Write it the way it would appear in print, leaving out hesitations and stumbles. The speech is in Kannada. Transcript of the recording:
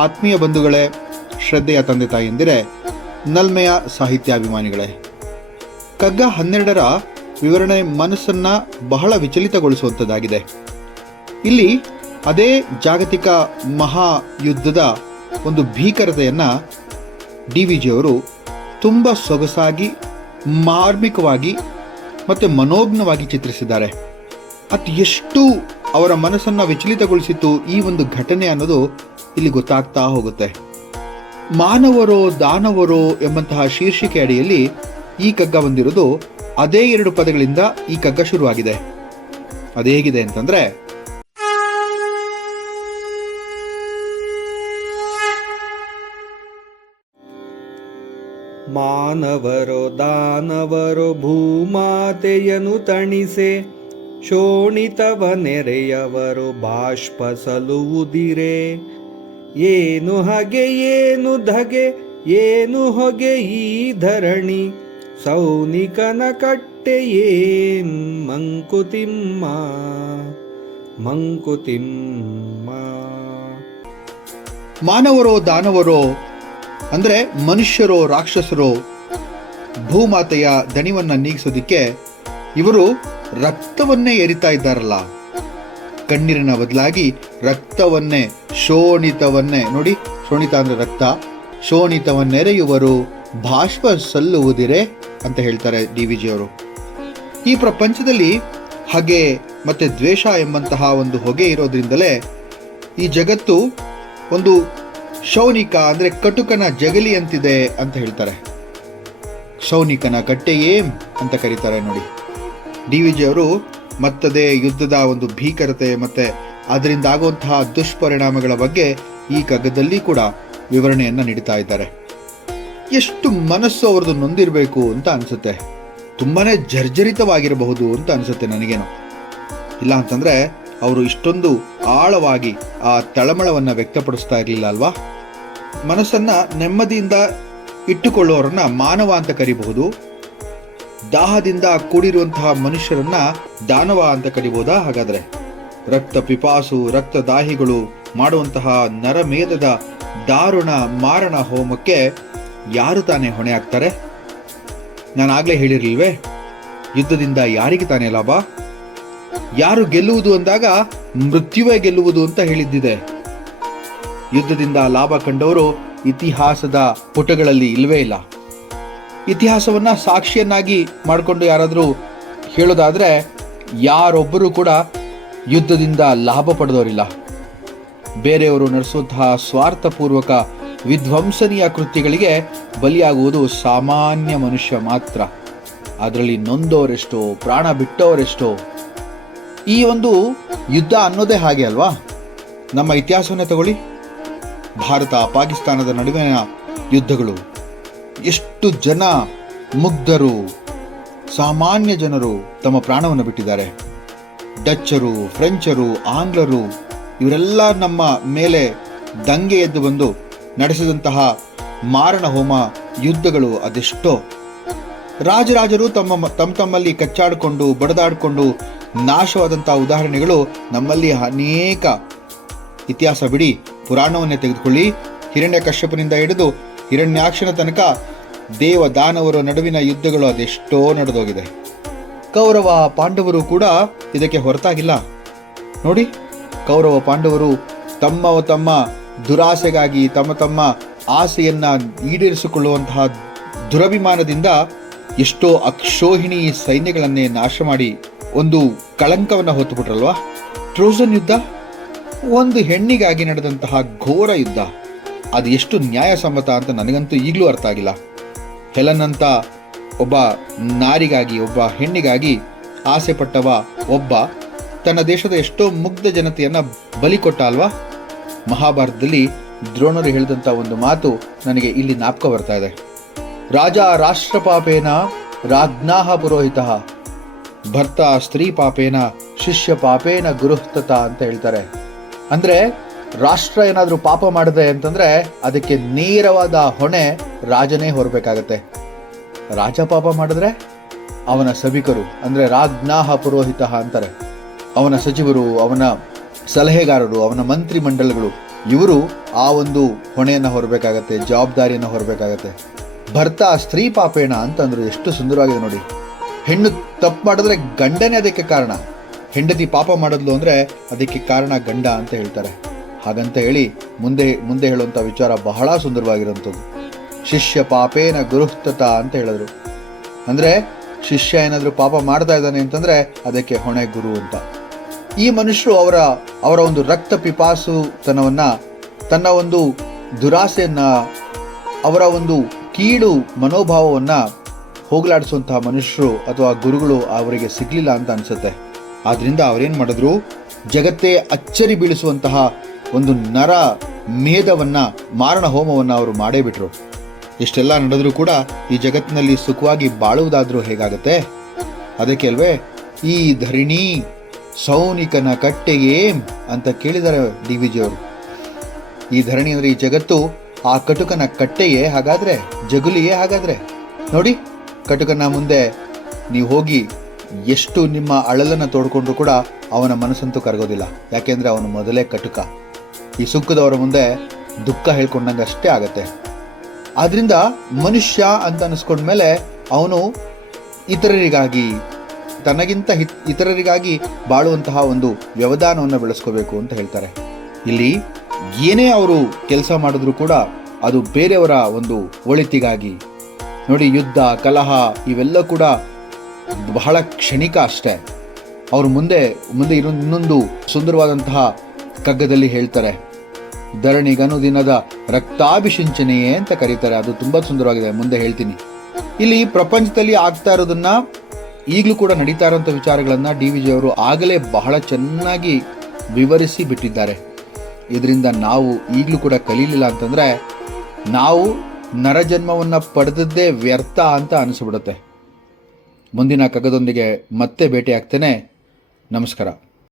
ಆತ್ಮೀಯ ಬಂಧುಗಳೇ, ಶ್ರದ್ಧೆಯ ತಂದೆ ತಾಯಿಯಂದಿರೆ, ನಲ್ಮೆಯ ಸಾಹಿತ್ಯಾಭಿಮಾನಿಗಳೇ, ಕಗ್ಗ 12ರ ವಿವರಣೆ ಮನಸ್ಸನ್ನ ಬಹಳ ವಿಚಲಿತಗೊಳಿಸುವಂಥದ್ದಾಗಿದೆ. ಇಲ್ಲಿ ಅದೇ ಜಾಗತಿಕ ಮಹಾಯುದ್ಧದ ಒಂದು ಭೀಕರತೆಯನ್ನು DVG ಅವರು ತುಂಬ ಸೊಗಸಾಗಿ, ಮಾರ್ಮಿಕವಾಗಿ ಮತ್ತು ಮನೋಜ್ಞವಾಗಿ ಚಿತ್ರಿಸಿದ್ದಾರೆ. ಅದು ಎಷ್ಟು ಅವರ ಮನಸ್ಸನ್ನು ವಿಚಲಿತಗೊಳಿಸಿತ್ತು ಈ ಒಂದು ಘಟನೆ ಅನ್ನೋದು ಇಲ್ಲಿ ಗೊತ್ತಾಗ್ತಾ ಹೋಗುತ್ತೆ. ಮಾನವರೋ ದಾನವರೋ ಎಂಬಂತಹ ಶೀರ್ಷಿಕೆ ಅಡಿಯಲ್ಲಿ ಈ ಕಗ್ಗ ಬಂದಿರೋದು ಅದೇ 2 ಪದಗಳಿಂದ ಈ ಕಗ್ಗ ಶುರುವಾಗಿದೆ. ಅದು ಹೇಗಿದೆ ಅಂತಂದ್ರೆ, ಮಾನವರೋ ದಾನವರೋ ಭೂಮಾತೆಯನು ತಣಿಸೆ, ಶೋಣಿತವ ನೆರೆಯವರು ಬಾಷ್ಪ ಸಲುವುದಿರೆ. ಏನು ಹಗೆ ಏನು ಧಗೆ ಏನು ಹೊಗೆ ಈ ಧರಣಿ, ಸೌನಿಕನ ಕಟ್ಟೆ ಏನ್ ಮಂಕುತಿಮ್ಮ ಮಂಕುತಿಮ್ಮ. ಮಾನವರೋ ದಾನವರೋ ಅಂದರೆ ಮನುಷ್ಯರೋ ರಾಕ್ಷಸರೋ ಭೂಮಾತೆಯ ದಣಿವನ್ನು ನೀಗಿಸೋದಿಕ್ಕೆ ಇವರು ರಕ್ತವನ್ನೇ ಎರಿತಾ ಇದ್ದಾರಲ್ಲ. ಕಣ್ಣೀರಿನ ಬದಲಾಗಿ ರಕ್ತವನ್ನೇ, ಶೋಣಿತವನ್ನೇ, ನೋಡಿ ಶೋಣಿತ ಅಂದರೆ ರಕ್ತ, ಶೋಣಿತವನ್ನೆರೆಯುವರು ಬಾಷ್ಪ ಸಲ್ಲುವುದಿರೆ ಅಂತ ಹೇಳ್ತಾರೆ DVG ಅವರು. ಈ ಪ್ರಪಂಚದಲ್ಲಿ ಹಗೆ ಮತ್ತು ದ್ವೇಷ ಎಂಬಂತಹ ಒಂದು ಹೊಗೆ ಇರೋದ್ರಿಂದಲೇ ಈ ಜಗತ್ತು ಒಂದು ಶೌನಿಕ ಅಂದರೆ ಕಟುಕನ ಜಗಲಿ ಅಂತಿದೆ ಅಂತ ಹೇಳ್ತಾರೆ. ಶೌನಿಕನ ಕಟ್ಟೆಯೇ ಅಂತ ಕರೀತಾರೆ ನೋಡಿ. DVG ಅವರು ಮತ್ತದೇ ಯುದ್ಧದ ಒಂದು ಭೀಕರತೆ ಮತ್ತು ಅದರಿಂದ ಆಗುವಂತಹ ದುಷ್ಪರಿಣಾಮಗಳ ಬಗ್ಗೆ ಈ ಕಗ್ಗದಲ್ಲಿ ಕೂಡ ವಿವರಣೆಯನ್ನು ನೀಡ್ತಾ ಇದ್ದಾರೆ. ಎಷ್ಟು ಮನಸ್ಸು ಅವ್ರದ್ದು ನೊಂದಿರಬೇಕು ಅಂತ ಅನಿಸುತ್ತೆ. ತುಂಬಾ ಜರ್ಜರಿತವಾಗಿರಬಹುದು ಅಂತ ಅನಿಸುತ್ತೆ ನನಗೇನು. ಇಲ್ಲ ಅಂತಂದರೆ ಅವರು ಇಷ್ಟೊಂದು ಆಳವಾಗಿ ಆ ತಳಮಳವನ್ನು ವ್ಯಕ್ತಪಡಿಸ್ತಾ ಇರಲಿಲ್ಲ ಅಲ್ವಾ. ಮನಸ್ಸನ್ನು ನೆಮ್ಮದಿಯಿಂದ ಇಟ್ಟುಕೊಳ್ಳುವವರನ್ನ ಮಾನವ ಅಂತ ಕರಿಬಹುದು. ದಾಹದಿಂದ ಕೂಡಿರುವಂತಹ ಮನುಷ್ಯರನ್ನ ದಾನವ ಅಂತ ಕರಿಬಹುದಾ? ಹಾಗಾದ್ರೆ ರಕ್ತ ಪಿಪಾಸು, ರಕ್ತದಾಹಿಗಳು ಮಾಡುವಂತಹ ನರಮೇಧದ ದಾರುಣ ಮಾರಣ ಹೋಮಕ್ಕೆ ಯಾರು ತಾನೇ ಹೊಣೆ ಆಗ್ತಾರೆ? ನಾನು ಆಗ್ಲೇ ಹೇಳಿರ್ಲಿಲ್ವೇ, ಯುದ್ಧದಿಂದ ಯಾರಿಗೆ ತಾನೇ ಲಾಭ? ಯಾರು ಗೆಲ್ಲುವುದು ಅಂದಾಗ ಮೃತ್ಯುವೇ ಗೆಲ್ಲುವುದು ಅಂತ ಹೇಳಿದ್ದಿದೆ. ಯುದ್ಧದಿಂದ ಲಾಭ ಕಂಡವರು ಇತಿಹಾಸದ ಪುಟಗಳಲ್ಲಿ ಇಲ್ವೇ ಇಲ್ಲ. ಇತಿಹಾಸವನ್ನ ಸಾಕ್ಷಿಯನ್ನಾಗಿ ಮಾಡಿಕೊಂಡು ಯಾರಾದರೂ ಹೇಳೋದಾದ್ರೆ ಯಾರೊಬ್ಬರೂ ಕೂಡ ಯುದ್ಧದಿಂದ ಲಾಭ ಪಡೆದವರಿಲ್ಲ. ಬೇರೆಯವರು ನಡೆಸುವಂತಹ ಸ್ವಾರ್ಥಪೂರ್ವಕ ವಿಧ್ವಂಸನೀಯ ಕೃತ್ಯಗಳಿಗೆ ಬಲಿಯಾಗುವುದು ಸಾಮಾನ್ಯ ಮನುಷ್ಯ ಮಾತ್ರ. ಅದರಲ್ಲಿ ನೊಂದವರೆಷ್ಟೋ, ಪ್ರಾಣ ಬಿಟ್ಟವರೆಷ್ಟೋ. ಈ ಒಂದು ಯುದ್ಧ ಅನ್ನೋದೇ ಹಾಗೆ ಅಲ್ವಾ. ನಮ್ಮ ಇತಿಹಾಸವನ್ನೇ ತಗೊಳ್ಳಿ. ಭಾರತ ಪಾಕಿಸ್ತಾನದ ನಡುವಿನ ಯುದ್ಧಗಳು, ಎಷ್ಟು ಜನ ಮುಗ್ಧರು, ಸಾಮಾನ್ಯ ಜನರು ತಮ್ಮ ಪ್ರಾಣವನ್ನು ಬಿಟ್ಟಿದ್ದಾರೆ. ಡಚ್ಚರು, ಫ್ರೆಂಚರು, ಆಂಗ್ಲರು ಇವರೆಲ್ಲ ನಮ್ಮ ಮೇಲೆ ದಂಗೆ ಎದ್ದು ಬಂದು ನಡೆಸಿದಂತಹ ಮಾರಣ ಹೋಮ ಯುದ್ಧಗಳು ಅದೆಷ್ಟೋ. ರಾಜರಾಜರು ತಮ್ಮಲ್ಲಿ ಕಚ್ಚಾಡಿಕೊಂಡು ಬಡದಾಡಿಕೊಂಡು ನಾಶವಾದಂತಹ ಉದಾಹರಣೆಗಳು ನಮ್ಮಲ್ಲಿ ಅನೇಕ. ಇತಿಹಾಸ ಬಿಡಿ, ಪುರಾಣವನ್ನೇ ತೆಗೆದುಕೊಳ್ಳಿ. ಹಿರಣ್ಯಕಶ್ಯಪನಿಂದ ಹಿಡಿದು ಹಿರಣ್ಯಾಕ್ಷನ ತನಕ ದೇವ ದಾನವರ ನಡುವಿನ ಯುದ್ಧಗಳು ಅದೆಷ್ಟೋ ನಡೆದೋಗಿದೆ. ಕೌರವ ಪಾಂಡವರು ಕೂಡ ಇದಕ್ಕೆ ಹೊರತಾಗಿಲ್ಲ. ನೋಡಿ, ಕೌರವ ಪಾಂಡವರು ತಮ್ಮ ದುರಾಸೆಗಾಗಿ ತಮ್ಮ ಆಸೆಯನ್ನ ಈಡೇರಿಸಿಕೊಳ್ಳುವಂತಹ ದುರಭಿಮಾನದಿಂದ ಎಷ್ಟೋ ಅಕ್ಷೋಹಿಣಿ ಸೈನ್ಯಗಳನ್ನೇ ನಾಶ ಮಾಡಿ ಒಂದು ಕಳಂಕವನ್ನು ಹೊತ್ತುಬಿಟ್ರಲ್ವಾ. ಟ್ರೋಜನ್ ಯುದ್ಧ ಒಂದು ಹೆಣ್ಣಿಗಾಗಿ ನಡೆದಂತಹ ಘೋರ ಯುದ್ಧ. ಅದು ಎಷ್ಟು ನ್ಯಾಯಸಮ್ಮತ ಅಂತ ನನಗಂತೂ ಈಗಲೂ ಅರ್ಥ ಆಗಿಲ್ಲ. ಹೆಲನ್ ಅಂತ ಒಬ್ಬ ನಾರಿಗಾಗಿ, ಒಬ್ಬ ಹೆಣ್ಣಿಗಾಗಿ ಆಸೆ ಪಟ್ಟವ ಒಬ್ಬ ತನ್ನ ದೇಶದ ಎಷ್ಟೋ ಮುಗ್ಧ ಜನತೆಯನ್ನ ಬಲಿ ಕೊಟ್ಟ ಅಲ್ವಾ. ಮಹಾಭಾರತದಲ್ಲಿ ದ್ರೋಣರು ಹೇಳಿದಂಥ ಒಂದು ಮಾತು ನನಗೆ ಇಲ್ಲಿ ಜ್ಞಾಪಕ ಬರ್ತಾ ಇದೆ. ರಾಜ ರಾಷ್ಟ್ರ ಪಾಪೇನ ರಾಜ್ಞಾಹ ಪುರೋಹಿತ, ಭರ್ತ ಸ್ತ್ರೀ ಪಾಪೇನ ಶಿಷ್ಯ ಪಾಪೇನ ಗುರುಸ್ತತ ಅಂತ ಹೇಳ್ತಾರೆ. ಅಂದ್ರೆ ರಾಷ್ಟ್ರ ಏನಾದರೂ ಪಾಪ ಮಾಡಿದೆ ಅಂತಂದ್ರೆ ಅದಕ್ಕೆ ನೇರವಾದ ಹೊಣೆ ರಾಜನೇ ಹೊರಬೇಕಾಗತ್ತೆ. ರಾಜ ಪಾಪ ಮಾಡಿದ್ರೆ ಅವನ ಸಭಿಕರು ಅಂದ್ರೆ ರಾಜ್ಞಾಹ ಪುರೋಹಿತ ಅಂತಾರೆ, ಅವನ ಸಚಿವರು, ಅವನ ಸಲಹೆಗಾರರು, ಅವನ ಮಂತ್ರಿ ಮಂಡಲಗಳು ಇವರು ಆ ಒಂದು ಹೊಣೆಯನ್ನು ಹೊರಬೇಕಾಗತ್ತೆ, ಜವಾಬ್ದಾರಿಯನ್ನು ಹೊರಬೇಕಾಗತ್ತೆ. ಭರ್ತ ಸ್ತ್ರೀ ಪಾಪೇಣ ಅಂತಂದ್ರು, ಎಷ್ಟು ಸುಂದರವಾಗಿದೆ ನೋಡಿ. ಹೆಣ್ಣು ತಪ್ಪು ಮಾಡಿದ್ರೆ ಗಂಡನೇ ಅದಕ್ಕೆ ಕಾರಣ, ಹೆಂಡತಿ ಪಾಪ ಮಾಡಿದ್ಲು ಅಂದರೆ ಅದಕ್ಕೆ ಕಾರಣ ಗಂಡ ಅಂತ ಹೇಳ್ತಾರೆ. ಹಾಗಂತ ಹೇಳಿ ಮುಂದೆ ಹೇಳುವಂಥ ವಿಚಾರ ಬಹಳ ಸುಂದರವಾಗಿರುವಂಥದ್ದು. ಶಿಷ್ಯ ಪಾಪೇನ ಗುರುಸ್ತತ ಅಂತ ಹೇಳಿದ್ರು. ಅಂದರೆ ಶಿಷ್ಯ ಏನಾದರೂ ಪಾಪ ಮಾಡ್ತಾ ಇದ್ದಾನೆ ಅಂತಂದರೆ ಅದಕ್ಕೆ ಹೊಣೆ ಗುರು ಅಂತ. ಈ ಮನುಷ್ಯರು ಅವರ ಒಂದು ರಕ್ತ ಪಿಪಾಸುತನವನ್ನು, ತನ್ನ ಒಂದು ದುರಾಸೆಯನ್ನು, ಅವರ ಒಂದು ಕೀಳು ಮನೋಭಾವವನ್ನು ಹೋಗಲಾಡಿಸುವಂತಹ ಮನುಷ್ಯರು ಅಥವಾ ಗುರುಗಳು ಅವರಿಗೆ ಸಿಗಲಿಲ್ಲ ಅಂತ ಅನಿಸುತ್ತೆ. ಆದ್ದರಿಂದ ಅವರೇನು ಮಾಡಿದ್ರು, ಜಗತ್ತೇ ಅಚ್ಚರಿ ಬೀಳಿಸುವಂತಹ ಒಂದು ನರ ಮೇಧವನ್ನು, ಮಾರಣ ಹೋಮವನ್ನು ಅವರು ಮಾಡೇ ಬಿಟ್ರು. ಇಷ್ಟೆಲ್ಲ ನಡೆದರೂ ಕೂಡ ಈ ಜಗತ್ತಿನಲ್ಲಿ ಸುಖವಾಗಿ ಬಾಳುವುದಾದರೂ ಹೇಗಾಗತ್ತೆ? ಅದಕ್ಕೆ ಅಲ್ವೇ ಈ ಧರಣಿ ಸೌನಿಕನ ಕಟ್ಟೆಯೇ ಅಂತ ಕೇಳಿದ್ದಾರೆ ಡಿ ವಿ ಜಿ ಅವರು. ಈ ಧರಣಿ ಅಂದರೆ ಈ ಜಗತ್ತು ಆ ಕಟುಕನ ಕಟ್ಟೆಯೇ ಹಾಗಾದರೆ, ಜಗುಲಿಯೇ ಹಾಗಾದರೆ? ನೋಡಿ, ಕಟುಕನ ಮುಂದೆ ನೀವು ಹೋಗಿ ಎಷ್ಟು ನಿಮ್ಮ ಅಳಲನ್ನು ತೋಡ್ಕೊಂಡ್ರು ಕೂಡ ಅವನ ಮನಸ್ಸಂತೂ ಕರಗೋದಿಲ್ಲ. ಯಾಕೆಂದರೆ ಅವನು ಮೊದಲೇ ಕಟುಕ. ಈ ಸುಖದವರ ಮುಂದೆ ದುಃಖ ಹೇಳ್ಕೊಂಡಂಗೆ ಅಷ್ಟೇ ಆಗತ್ತೆ. ಆದ್ದರಿಂದ ಮನುಷ್ಯ ಅಂತ ಅನಿಸ್ಕೊಂಡ್ಮೇಲೆ ಅವನು ಇತರರಿಗಾಗಿ, ತನಗಿಂತ ಇತರರಿಗಾಗಿ ಬಾಳುವಂತಹ ಒಂದು ವ್ಯವಧಾನವನ್ನು ಬೆಳೆಸ್ಕೋಬೇಕು ಅಂತ ಹೇಳ್ತಾರೆ. ಇಲ್ಲಿ ಏನೇ ಅವರು ಕೆಲಸ ಮಾಡಿದ್ರು ಕೂಡ ಅದು ಬೇರೆಯವರ ಒಂದು ಒಳಿತಿಗಾಗಿ. ನೋಡಿ, ಯುದ್ಧ, ಕಲಹ ಇವೆಲ್ಲ ಕೂಡ ಬಹಳ ಕ್ಷಣಿಕ ಅಷ್ಟೇ. ಅವರು ಮುಂದೆ ಇನ್ನೊಂದು ಸುಂದರವಾದಂತಹ ಕಗ್ಗದಲ್ಲಿ ಹೇಳ್ತಾರೆ, ಧರಣಿಗನುದಿನದ ರಕ್ತಾಭಿಷಿಂಚನೆಯೇ ಅಂತ ಕರೀತಾರೆ. ಅದು ತುಂಬ ಸುಂದರವಾಗಿದೆ, ಮುಂದೆ ಹೇಳ್ತೀನಿ. ಇಲ್ಲಿ ಪ್ರಪಂಚದಲ್ಲಿ ಆಗ್ತಾ ಇರೋದನ್ನ, ಈಗಲೂ ಕೂಡ ನಡೀತಾ ಇರೋಂಥ ವಿಚಾರಗಳನ್ನು ಡಿ ವಿ ಜಿ ಅವರು ಆಗಲೇ ಬಹಳ ಚೆನ್ನಾಗಿ ವಿವರಿಸಿ ಬಿಟ್ಟಿದ್ದಾರೆ. ಇದರಿಂದ ನಾವು ಈಗಲೂ ಕೂಡ ಕಲೀಲಿಲ್ಲ ಅಂತಂದರೆ ನಾವು ನರಜನ್ಮವನ್ನು ಪಡೆದದ್ದೇ ವ್ಯರ್ಥ ಅಂತ ಅನಿಸ್ಬಿಡುತ್ತೆ. ಮುಂದಿನ ಕಗ್ಗದೊಂದಿಗೆ ಮತ್ತೆ ಭೇಟಿ ಆಗ್ತೇನೆ. ನಮಸ್ಕಾರ.